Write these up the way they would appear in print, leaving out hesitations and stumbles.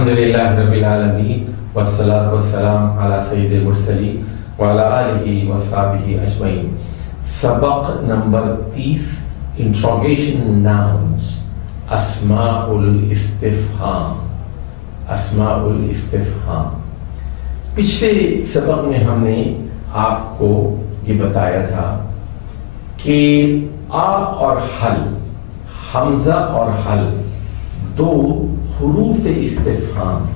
الحمدللہ رب العالمین والصلاة والسلام علی سید المرسلین وعلی آلہ وصحبہ اجمعین. سبق نمبر 30 انٹروگیشن ناؤنز، اسماء الاستفہام. اسماء الاستفہام. پچھلے سبق میں ہم نے آپ کو یہ بتایا تھا کہ آ اور حل، حمزہ اور حل دو حروف استفہام.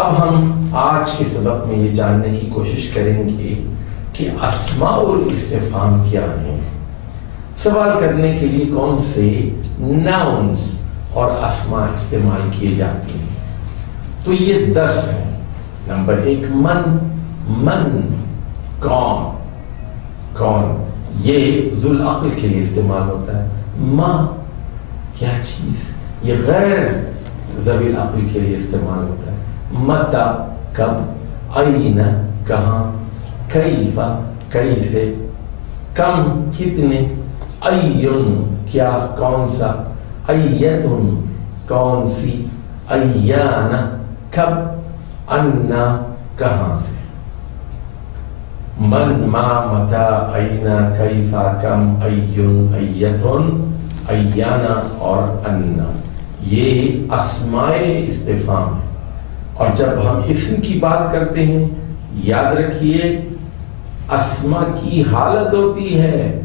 اب ہم آج کے سبق میں یہ جاننے کی کوشش کریں گے کہ اسماء الاستفہام کیا ہیں، سوال کرنے کے لیے کون سے ناؤنز اور اسماء استعمال کیے جاتے ہیں. تو یہ 10 ہیں. نمبر 1 من. من کون، کون یہ ذوالعقل کے لیے استعمال ہوتا ہے. ما کیا چیز، یہ غیر ذوی العقل کے لیے استعمال ہوتا ہے. متا کب، این کہاں، کیف کیسے، کم کتنے، ایون کیا کون سا، ایتن کون سی، ایان کب، انا کہاں سے. من ما متا این کیف کم ایون ایتن ایانا اور انا، یہ اسماء استفہام ہے. اور جب ہم اسم کی بات کرتے ہیں یاد رکھیے اسماء کی حالت ہوتی ہے.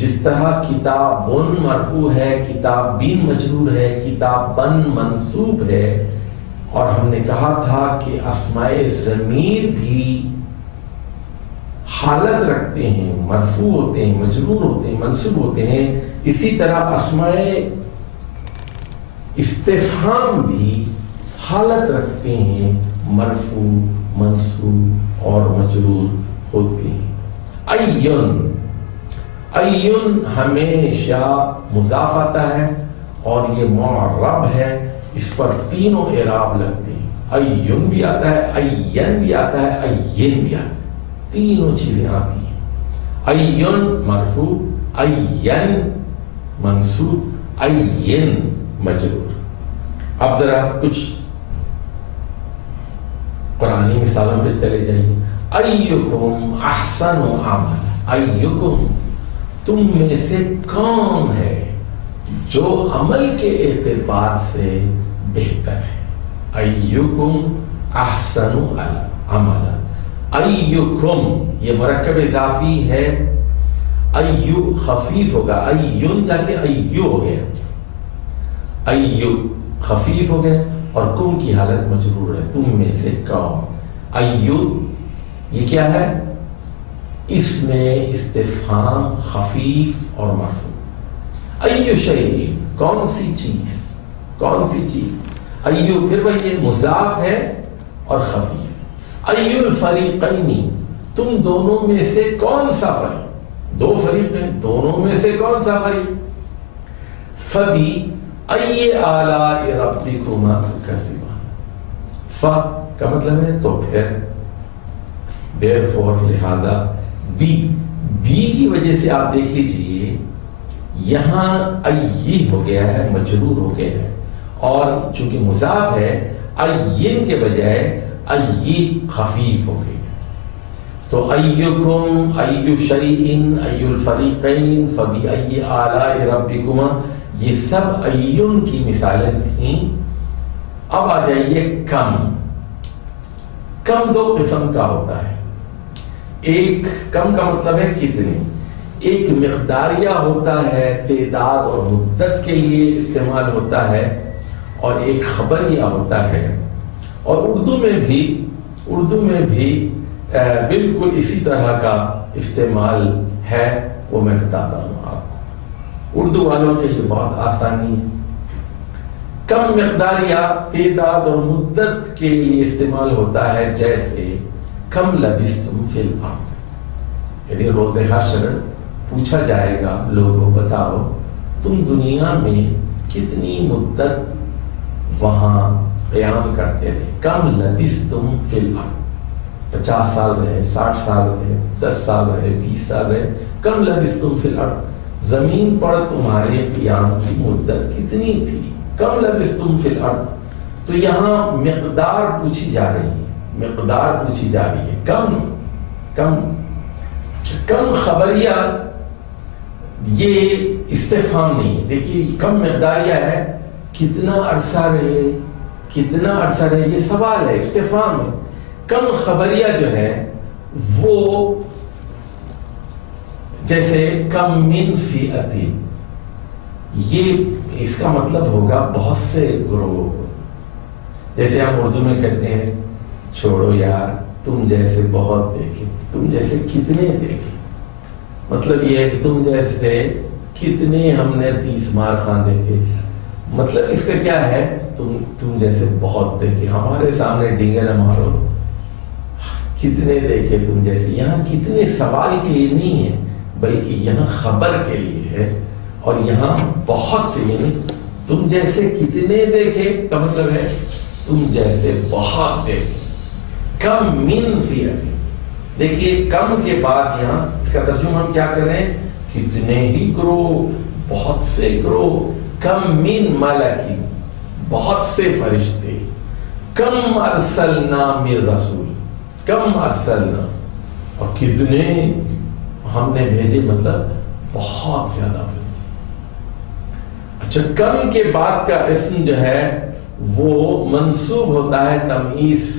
جس طرح کتابن مرفوع ہے، کتابین مجرور ہے، کتابن منصوب ہے. اور ہم نے کہا تھا کہ اسماء ضمیر بھی حالت رکھتے ہیں، مرفوع ہوتے ہیں، مجرور ہوتے ہیں، منصوب ہوتے ہیں. اسی طرح اسماء استفہام بھی حالت رکھتے ہیں، مرفوع، منصوب اور مجرور ہوتے ہیں. ایون، ایون ہمیشہ مضاف آتا ہے اور یہ معرب ہے، اس پر تینوں اعراب لگتے ہیں. ایون بھی آتا ہے، این بھی آتا ہے، این بھی آتا ہے، تینوں چیزیں آتی ہیں. ایون مرفوع، این منصوب، این مجرور. اب ذرا کچھ قرآنی مثالوں پہ چلے جائیے. ایکم احسن عملا، ایکم تم میں سے کون ہے جو عمل کے اعتبار سے بہتر ہے. ایکم احسن عملا. ایکم یہ مرکب اضافی ہے، ایو خفیف ہوگا، ایون جا کے ایو ہو گیا، ایو خفیف ہو گیا اور کم کی حالت مجرور ہے. تم میں سے کون. ایو یہ کیا ہے، اس میں استفہام خفیف اور مرفوع. ایو شیء کون سی چیز، کون سی چیز. ایو پھر وہی مضاف ہے اور خفیف. ایو الفریقین تم دونوں میں سے کون سا فریق، دو فریق ہیں، دونوں میں سے کون سا فریق. فبی ای آلاء ربکما تکذبان. ف کا مطلب ہے تو پھر، therefore لہذا. بی، بی کی وجہ سے آپ دیکھ لیجئے یہاں ای ہو گیا ہے، مجرور ہو گیا ہے، اور چونکہ مضاف ہے این کے بجائے ای خفیف ہو گئی. تو ایکم، ایو شیء، ایو الفریقین، فبی ای آلاء ربکما، یہ سب ایون کی مثالیں تھیں. اب آ جائیے کم. کم دو قسم کا ہوتا ہے. ایک کم کا مطلب ہے کتنے، ایک مقداریہ ہوتا ہے، تعداد اور مدت کے لیے استعمال ہوتا ہے، اور ایک خبریہ ہوتا ہے. اور اردو میں بھی بالکل اسی طرح کا استعمال ہے. وہ میں بتاتا ہوں آپ کو، اردو والوں کے لیے بہت آسانی ہے. کم مقداریہ تعداد اور مدت کے لیے استعمال ہوتا ہے، جیسے کم لبثتم فی الارض، یعنی روز حشر پوچھا جائے گا لوگوں بتاؤ تم دنیا میں کتنی مدت وہاں قیام کرتے رہے. کم لبثتم فی الارض، 50 سال رہے، 60 سال رہے، 10 سال رہے، 20 سال رہے. کم لبثتم فی الارض، زمین پر تمہارے قیام کی مدت کتنی تھی. کم لبثتم فی الارض، تو یہاں مقدار پوچھی جا رہی ہے، مقدار پوچھی جا رہی ہے، کم خبریہ، یہ استفہام نہیں ہے۔ دیکھیے کم مقداریہ ہے، کتنا عرصہ رہے، کتنا عرصہ رہے، یہ سوال ہے، استفہام ہے۔ کم خبریہ جو ہے وہ جیسے کم من فئۃ، یہ اس کا مطلب ہوگا بہت سے گروہ، جیسے ہم اردو میں کہتے ہیں چھوڑو یار تم جیسے بہت دیکھے، تم جیسے کتنے دیکھے، مطلب یہ ہے کہ تم جیسے کتنے ہم نے 30 مار خان دیکھے، مطلب اس کا کیا ہے، تم جیسے بہت دیکھے، ہمارے سامنے ڈینگے نہ مارو، کتنے دیکھے تم جیسے۔ یہاں کتنے سوال کے لیے نہیں ہے بلکہ یہاں خبر کے لیے ہے، اور یہاں بہت سے، یعنی تم جیسے کتنے دیکھے کا مطلب ہے تم جیسے بہت دیکھے۔ کم من فئۃ، دیکھیے کم کے بعد یہاں اس کا ترجمہ ہم کیا کریں، کتنے ہی گروہ، بہت سے گروہ، کم من ملک، بہت سے فرشتے، کم ارسلنا من رسول، کم ارسلنا، اور کتنے ہم نے بھیجے، مطلب بہت زیادہ بھیجے۔ اچھا کم کے بعد کا اسم جو ہے وہ منصوب ہوتا ہے تمییز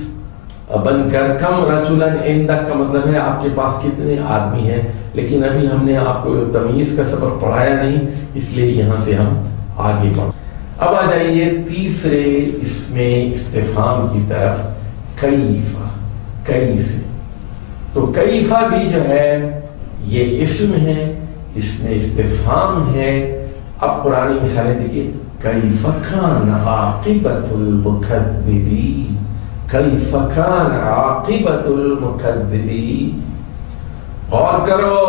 بن کر، کم رجلن عندک کا مطلب ہے آپ کے پاس کتنے آدمی ہیں، لیکن ابھی ہم نے آپ کو تمییز کا سبق پڑھایا نہیں، اس لیے یہاں سے ہم آگے بڑھیں۔ اب آ جائیے تیسرے اس میں استفہام کی طرف، کیفہ، کئی سے۔ تو کیفہ بھی جو ہے یہ اسم ہے، اس میں استفہام ہے۔ اب قرآنی مثالیں دیکھیے، کیف کان عاقبۃ المکذبین، کیف کان عاقبۃ المکذبین، غور کرو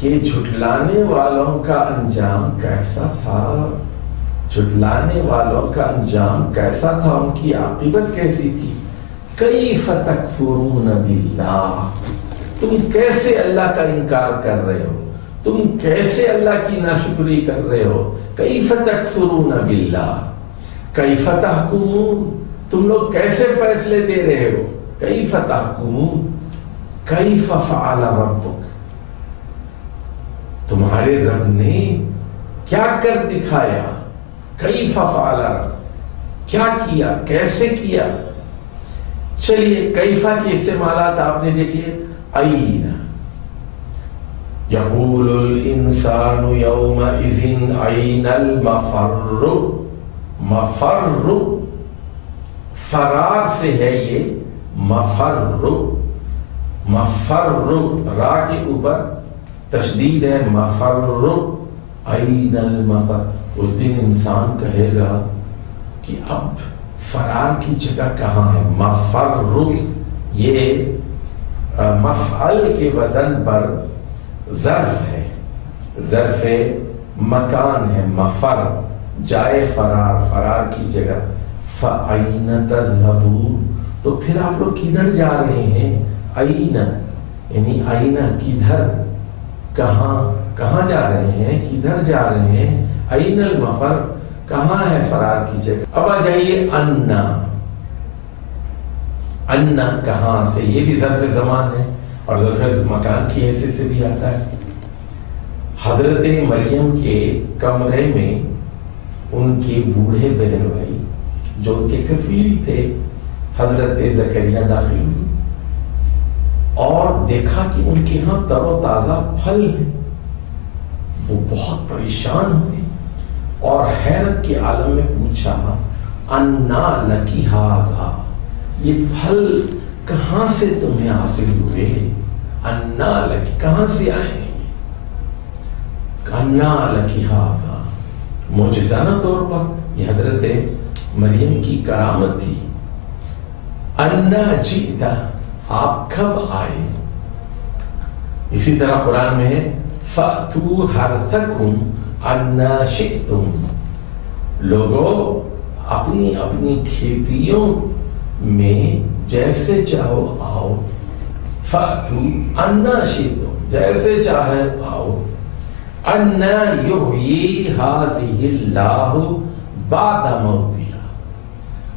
کہ جھٹلانے والوں کا انجام کیسا تھا، جھٹلانے والوں کا انجام کیسا تھا، ان کی عاقبت کیسی تھی۔ کیف تکفرون باللہ، تم کیسے اللہ کا انکار کر رہے ہو، تم کیسے اللہ کی ناشکری کر رہے ہو۔ کیف تکفرون باللہ، کیف تحکمون، تم لوگ کیسے فیصلے دے رہے ہو۔ کیف تحکمون، کیف فعل ربک، تمہارے رب نے کیا کر دکھایا۔ کیف فعل ربک، کیا کیا، کیسے کیا۔ چلیے کیفہ کے استعمالات آپ نے دیکھ لیے۔ این، یقول الانسان یومئذ این المفر، مفر فرار سے ہے یہ، مفر، مفر را کے اوپر تشدید ہے، مفر، این المفر۔ اس دن انسان کہے گا کہ اب فرار کی جگہ کہاں ہے۔ مفر یہ مفعل کے وزن پر ظرف ہے، ظرف مکان ہے، مفر جائے فرار، فرار کی جگہ۔ فَأَيْنَ تَذْهَبُونَ، تو پھر آپ لوگ کدھر جا رہے ہیں۔ أَيْنَ یعنی أَيْنَ کدھر، کہاں، کہاں جا رہے ہیں، کدھر جا رہے ہیں۔ أَيْنَ المفر، کہاں ہے فرار کی جگہ۔ اب آ جائیے انا، انا کہاں سے، یہ بھی ظرف زمان ہے اور ظرف مکان کی حیثیت سے بھی آتا ہے۔ حضرت مریم کے کمرے میں ان کے بوڑھے بہن بھائی جو ان کے کفیل تھے، حضرت زکریا داخل ہوئے اور دیکھا کہ ان کے ہاں تر و تازہ پھل ہیں۔ وہ بہت پریشان ہوئے اور حیرت کے عالم میں پوچھا، انا لکی ھذا، یہ پھل کہاں سے تمہیں حاصل ہوئے، انا لکی، کہاں سے آئے ہیں، انا لکی ھذا، معجزانہ طور پر یہ حضرت مریم کی کرامت تھی۔ انا جئت، آپ کب آئے۔ اسی طرح قرآن میں ہے فَأْتُوا حَرْثَكُمْ أَنَّا شِئْتُمْ، لوگوں اپنی اپنی کھیتیوں میں جیسے چاہو آؤ۔ فَأْتُوا أَنَّا شِئْتُمْ، جیسے چاہے آؤ۔ أَنَّا يُحْيِي هَذِهِ اللَّهُ بَعْدَ مَوْتِهَا،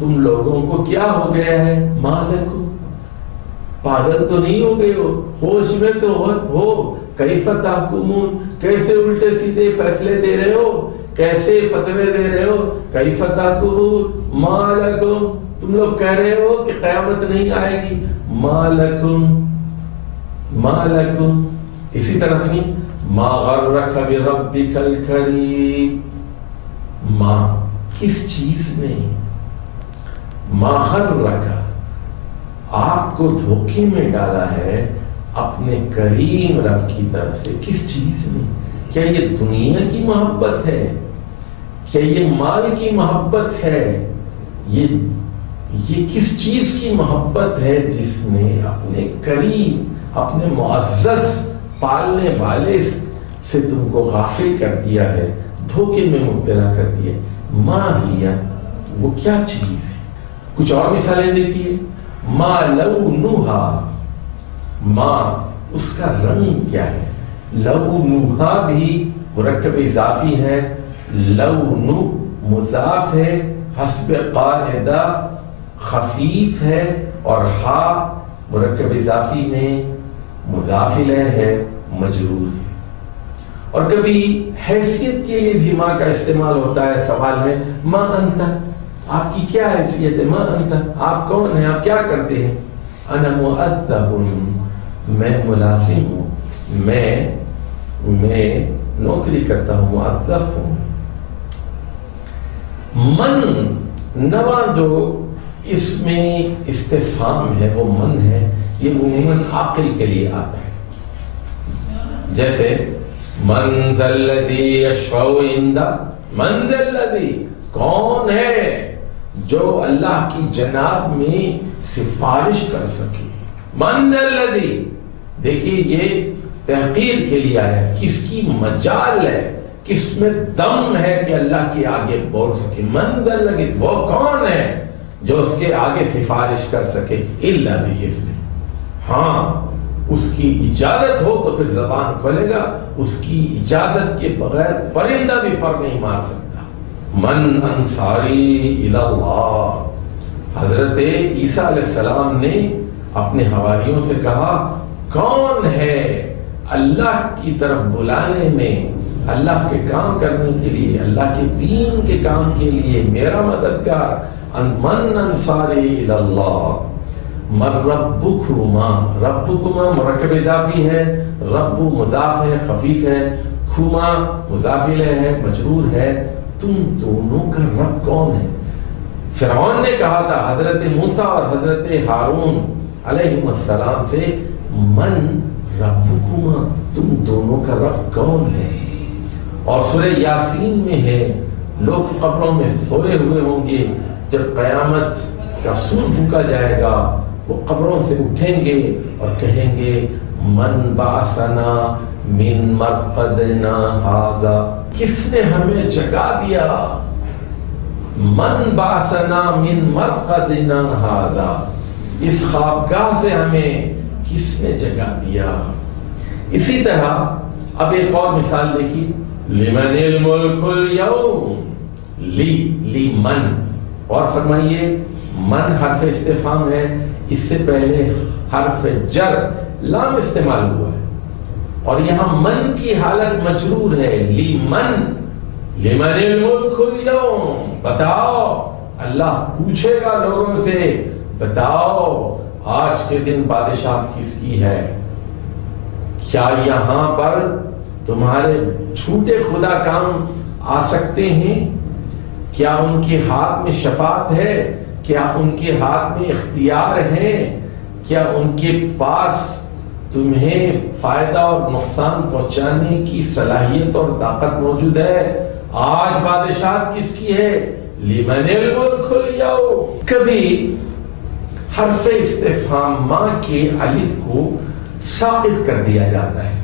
تم لوگوں کو کیا ہو گیا ہے؟ مالکم، پاگل تو نہیں ہو گئے ہو، ہوش میں تو ہو، کیف تحکمون، کیسے الٹے سیدھے فیصلے دے رہے ہو، کیسے فتوے دے رہے ہو، کیف تحکمون مالکم، تم لوگ کہہ رہے ہو کہ قیامت نہیں آئے گی، مالکم مالکم. اسی طرح سے ما غرک بربک الکریم، ماں کس چیز میں، ما غرک آپ کو دھوکے میں ڈالا ہے اپنے کریم رب کی طرف سے، کس چیز میں؟ کیا یہ دنیا کی محبت ہے؟ کیا یہ مال کی محبت ہے؟ یہ کس چیز کی محبت ہے جس نے اپنے کریم، اپنے معزز پالنے والے سے تم کو غافل کر دیا ہے، دھوکے میں مبتلا کر دیا؟ ما ہی، وہ کیا چیز ہے؟ کچھ اور مثالیں دیکھیے، ما لونہا، ماں اس کا رنگ کیا ہے؟ لونہا بھی مرکب اضافی ہے، لون مضاف ہے، حسب قاعدہ خفیف ہے، اور ہا مرکب اضافی میں مضاف الیہ ہے، مجرور ہے. اور کبھی حیثیت کے لیے بھی ماں کا استعمال ہوتا ہے سوال میں، ما انت، آپ کی کیا حیثیت ہے؟ ما انت، آپ کون ہیں، آپ کیا کرتے ہیں؟ انا مؤدب، میں ملازم ہوں، میں نوکری کرتا ہوں، مؤدب ہوں. من نوا جو اس میں استفہام ہے وہ من ہے، یہ عموماً عاقل کے لیے آتا ہے. جیسے من ذا الذی یشفع عنده، من ذا الذی، کون ہے جو اللہ کی جناب میں سفارش کر سکے؟ من ذا الذی، دیکھیے یہ تحقیر کے لیے ہے، کس کی مجال ہے، کس میں دم ہے کہ اللہ کے آگے بول سکے. من ذا الذی، وہ کون ہے جو اس کے آگے سفارش کر سکے؟ الا باذنہ، ہاں اس کی اجازت ہو تو پھر زبان کھولے گا، اس کی اجازت کے بغیر پرندہ بھی پر نہیں مار سکتا. من انصاری الی اللہ، حضرت عیسیٰ علیہ السلام نے اپنے حواریوں سے کہا کون ہے اللہ کی طرف بلانے میں، اللہ کے کام کرنے کے لیے، اللہ کے دین کے کام کے لیے میرا مددگار؟ من انصاری الی اللہ. من ربکما، ربکما مرکب اضافی ہے، رب مضاف ہے، خفیف ہے، کھما مضاف الیہ ہے، مجرور ہے. تم دونوں کا رب کون ہے؟ فرعون نے کہا تھا حضرت موسیٰ اور حضرت ہارون علیہ السلام سے، من ربکما، تم دونوں کا رب کون ہے؟ اور سورہ یاسین میں ہے، لوگ قبروں میں سوئے ہوئے ہوں گے، جب قیامت کا سور پھونکا جائے گا وہ قبروں سے اٹھیں گے اور کہیں گے من بعثنا من مرقدنا ھذا، کس نے ہمیں جگا دیا؟ من بعثنا من مرقدنا ھذا، اس خوابگاہ سے ہمیں کس نے جگا دیا؟ اسی طرح اب ایک اور مثال دیکھیے، لمن الملک اليوم، لی من، اور فرمائیے من حرف استفہام ہے، اس سے پہلے حرف جر لام استعمال ہوا ہے، اور یہاں من کی حالت مجرور ہے، لمن، لمن الملک اليوم، بتاؤ، اللہ پوچھے گا لوگوں سے، بتاؤ آج کے دن بادشاہت کس کی ہے؟ کیا یہاں پر تمہارے جھوٹے خدا کام آ سکتے ہیں؟ کیا ان کے ہاتھ میں شفاعت ہے؟ کیا ان کے ہاتھ میں اختیار ہے؟ کیا ان کے پاس تمہیں فائدہ اور نقصان پہنچانے کی صلاحیت اور طاقت موجود ہے؟ آج بادشاہت کس کی ہے؟ لمن الملک اليوم. کبھی حرف استفہام ماں کے الف کو ساقط کر دیا جاتا ہے.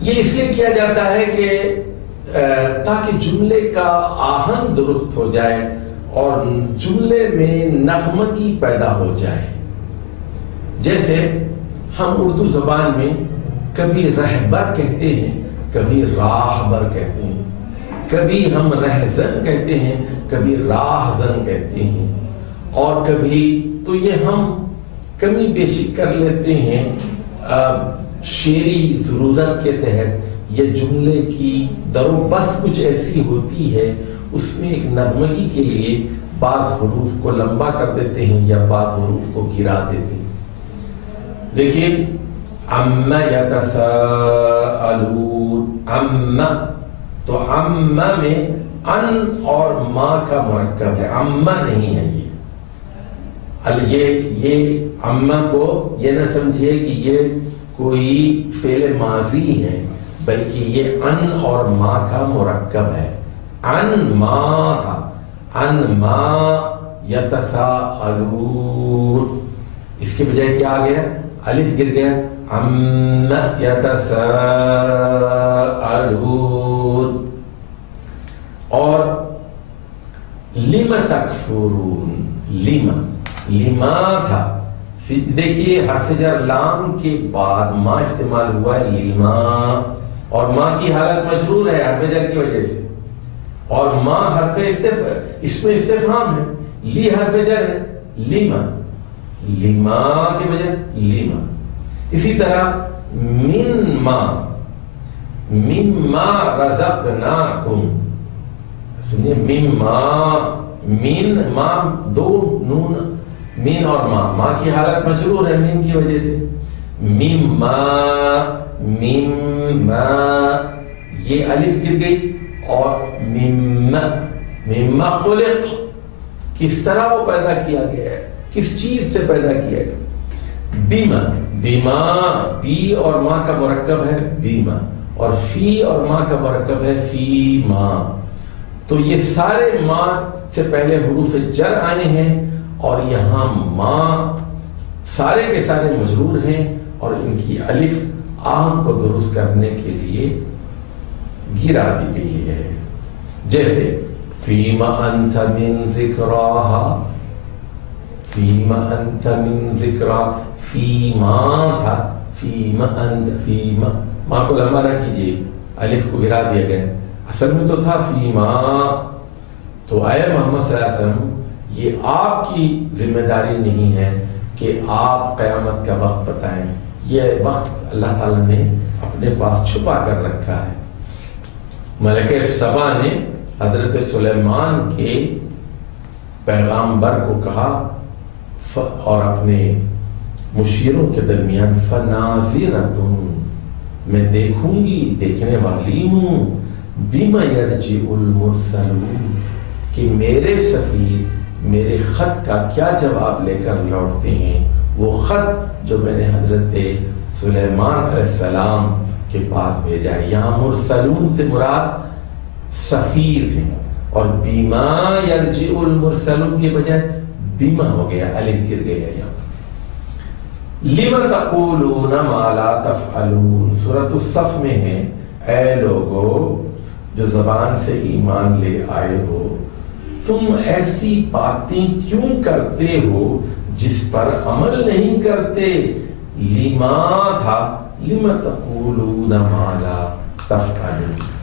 یہ اس لیے کیا جاتا ہے کہ تاکہ جملے کا آہنگ درست ہو جائے اور جملے میں نغمگی پیدا ہو جائے. جیسے ہم اردو زبان میں کبھی رہبر کہتے ہیں، کبھی راہبر کہتے ہیں. کبھی ہم رہزن کہتے ہیں، کبھی راہزن کہتے ہیں، اور کبھی تو یہ ہم کمی بیشی کر لیتے ہیں شعری ضرورت کے تحت، یا جملے کی در و بس کچھ ایسی ہوتی ہے، اس میں ایک نغمگی کے لیے بعض حروف کو لمبا کر دیتے ہیں یا بعض حروف کو گرا دیتے ہیں۔ دیکھیے عَمَّ يَتَسَاءَلُونَ، عَمَّ، تو عَمَّ میں ان اور ما کا مرکب ہے، عَمَّ نہیں ہے یہ عَمَّ کو یہ نہ سمجھیے کہ یہ کوئی فعل ماضی ہے، بلکہ یہ ان اور ما کا مرکب ہے۔ ان ما تھا، ان ما یتساءلون، اس کے بجائے کیا آ گیا؟ الف گر گیا، عَمَّ یتساءلون۔ اور لِمَ تَکْفُرُونَ، لما تھا، دیکھیے حرف جر لام کے بعد ما استعمال ہوا ہے، لما، اور ما کی حالت مجرور ہے حرف جر کی وجہ سے، اور ما حرف اس میں استفہام ہے، لی حرف جر ہے، لما، لما کی وجہ لما۔ اسی طرح مما رزقناکم، سنیے من ما دو نون، مین اور ما کی حالت مجرور ہے مین کی وجہ سے، مما یہ الف گر گئی، اور مما خلق، کس طرح وہ پیدا کیا گیا ہے، کس چیز سے پیدا کیا گیا، بیما، بی اور ما کا مرکب ہے بیما، اور فی اور ما کا مرکب ہے فی ما، تو یہ سارے ما سے پہلے حروف جر آئے ہیں، اور یہاں ما سارے کے سارے مجرور ہیں، اور ان کی الف آہم کو درست کرنے کے لیے گرا دی گئی ہے، جیسے فیما انت من ذکراہا، فیما انت من ذکرا، فیما تھا، فیما انت، فیما، ما کو لمبا نہ کیجیے، الف کو گرا دیا گیا، اصل میں تو تھا فیما۔ تو اے محمد صلی اللہ علیہ وسلم، یہ آپ کی ذمہ داری نہیں ہے کہ آپ قیامت کا وقت بتائیں، یہ وقت اللہ تعالیٰ نے اپنے پاس چھپا کر رکھا ہے۔ ملکہ سبا نے حضرت سلیمان کے پیغامبر کو کہا اور اپنے مشیروں کے درمیان فناظرۃ، میں دیکھوں گی، دیکھنے والی ہوں، بما یرجع المرسلون، کہ میرے سفیر میرے خط کا کیا جواب لے کر لوٹتے ہیں، وہ خط جو میں نے حضرت سلیمان علیہ السلام کے پاس بھیجا ہے۔ یہاں مرسلون سے مراد سفیر ہیں، اور بیما یرجع المرسلون کے بجائے بیما ہو گیا، الف گر گیا یہاں۔ لِمَ تَقُولُونَ مَا لَا تَفْعَلُونَ، سورۃ الصف میں ہے، اے لوگو جو زبان سے ایمان لے آئے ہو، تم ایسی باتیں کیوں کرتے ہو جس پر عمل نہیں کرتے؟ لما تھا، لِمَ تَقُولُونَ مَا لَا تَفْعَلُونَ۔